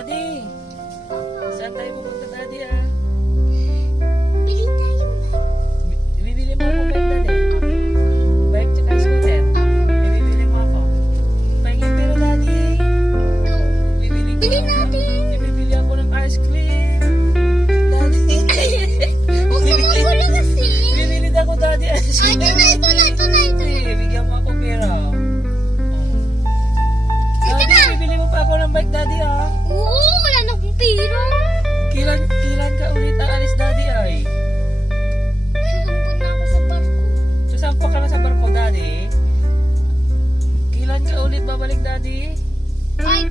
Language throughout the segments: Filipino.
Daddy! Saan tayo pupunta, Daddy, ah? Bili tayo na. Bibili mo ako bike, Daddy. Bike tsaka scooter. Bibili mo ako. Pahingin pero, Daddy. No. Bibili ko. Bili natin. Bibili ako ng ice cream. Daddy. Huwag ka magulo kasi. Bibili na ako, Daddy, ice Ay, cream. ito na. Daddy, bigyan mo ako pera. Oh. Sige Daddy, na. bibili mo pa ako ng bike, Daddy, ah. Oo, wala na akong pera. Kailan ka ulit aalis, Daddy, ay? Susumpon na ako sa barko. Sasampo ka na sa barko, Daddy. Kailan ka ulit babalik, Daddy? 5.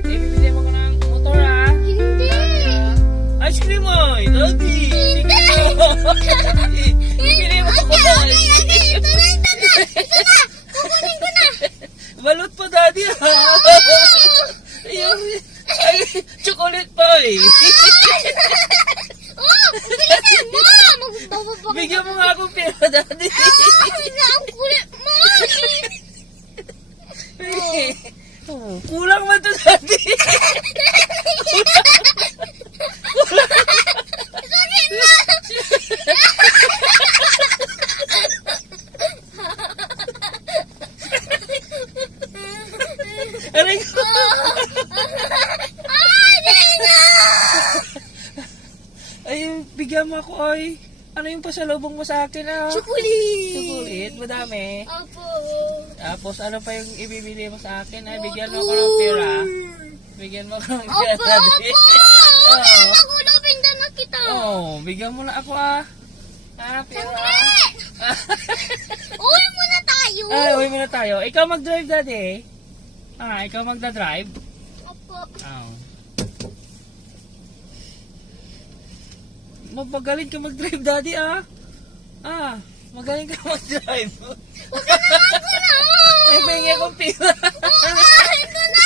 Bibili mo ka ng motor, ah. Hindi. Ice cream, ay, Daddy. Hindi. Bibili mo ako, Daddy. Ito na. Kukunin ko na. Balot pa, Daddy, ah. Ay, chocolate pa, eh. Oh, bilisan mo. Magbababa. Bigyan mo nga akong pera, Daddy. Ang kulit mo. Kulang man to, Daddy. Sakit na. Aray ko. Ay, bigyan mo ako, ay. Ano yung pasalubong mo sa akin, ah? Chocolate. Chocolate, madami. Opo. Tapos, ano pa yung ibibili mo sa akin? Ay, bigyan mo ako ng pera. Bigyan mo ako ng pera, Opo. Daddy. Huwag Oo. na magulo. Pinda na kita. Oh, bigyan mo na ako, ah. Ah, pera. Uwi muna tayo. Ay, uwi muna tayo. Ikaw mag-drive, Daddy. Ah, ikaw magda-drive. Opo. Oh. Mapagaling ka mag-drive, Daddy, ah. Ah, magaling ka mag-drive. Huwag ka na magulo. Ay, may akong pera. Ito na.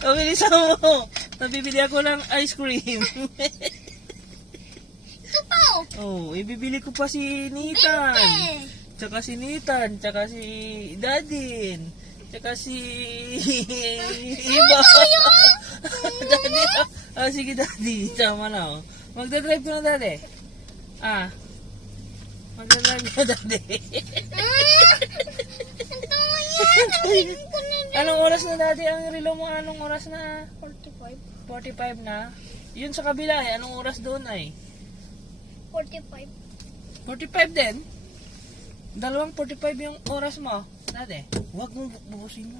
Oh, bilisan mo. Nabibili ako ng ice cream. Ito pa. Oh, ibibili ko pa si Nitan. Tsaka si Nitan, tsaka si Dadin, tsaka si Iba. Daddy, sige, Daddy, tama na, oh. Magdadrive ka na, Daddy. Ah, magdadrive ka na, Daddy. Anong oras na, Daddy? Ang relo mo, anong oras na? 45. 45 na. Yun sa kabila, eh. Anong oras doon, ay? 45. 45 din? Dalawang 45 yung oras mo, Daddy. Huwag mong bubusin mo.